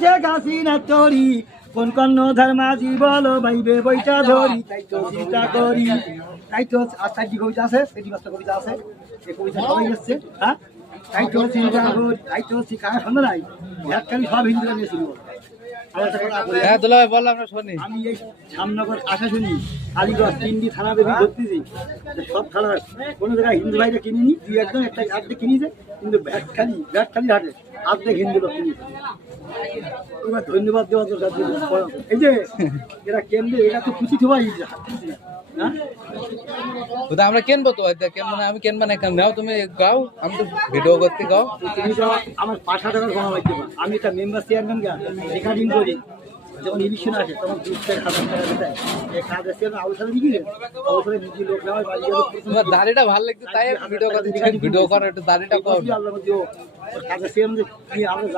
শেখ হাসিনা তরি কোন কর্ণধার মাঝি বলো বাইবে বইটা ধরি তাই তো চিন্তা করি তাই তো আস্তাজি কবিতা আছে সেটি বাস্তা কবিতা আছে এই কবিতা সবাই এসছে হ্যাঁ তাই তো চিন্তা করি তাই তো কারা শোনো নাই একখানি সব হিন্দুরা নিয়েছিল হ্যাঁ দুলা ভাই বললাম আমরা শুনি। আমি এই শ্যামনগর আসা শুনি কালীগঞ্জ তিনটি থানা বেশি ধরতেছি সব থানার কোনো জায়গায় হিন্দু ভাইরা কিনিনি দুই একজন একটা আর্ধেক কিনেছে কিন্তু ব্যাটখালি হাটে আর্ধেক হিন্দু লোক কিনেছে এবার ধন্যবাদ দেওয়া দরকার এই যে এরা কেন্দ্রে এরা তো খুশি হওয়াই হ্যাঁ ওটা আমরা কেনবো তো কেনবো না আমি কেনবো না কেন নাও তুমি গাও আমি তো ভিডিও করতে গাও তুমি তো আমার 5,000 টাকার গণা লাগতে পারো আমি একটা মেম্বার চেয়ারম্যান গা রেকর্ডিং করি যখন ইলেকশন আসে তখন 2,000 টাকা দেয় এই কাজের চেয়ারম্যান আলোচনা দিকে অবসরে নিজে লোক নেওয়া বাড়ি তোমার দাড়িটা ভালো লাগছে তাই ভিডিও করতে ভিডিও কর একটু দাড়িটা কর আল্লাহ কাজের চেয়ারম্যান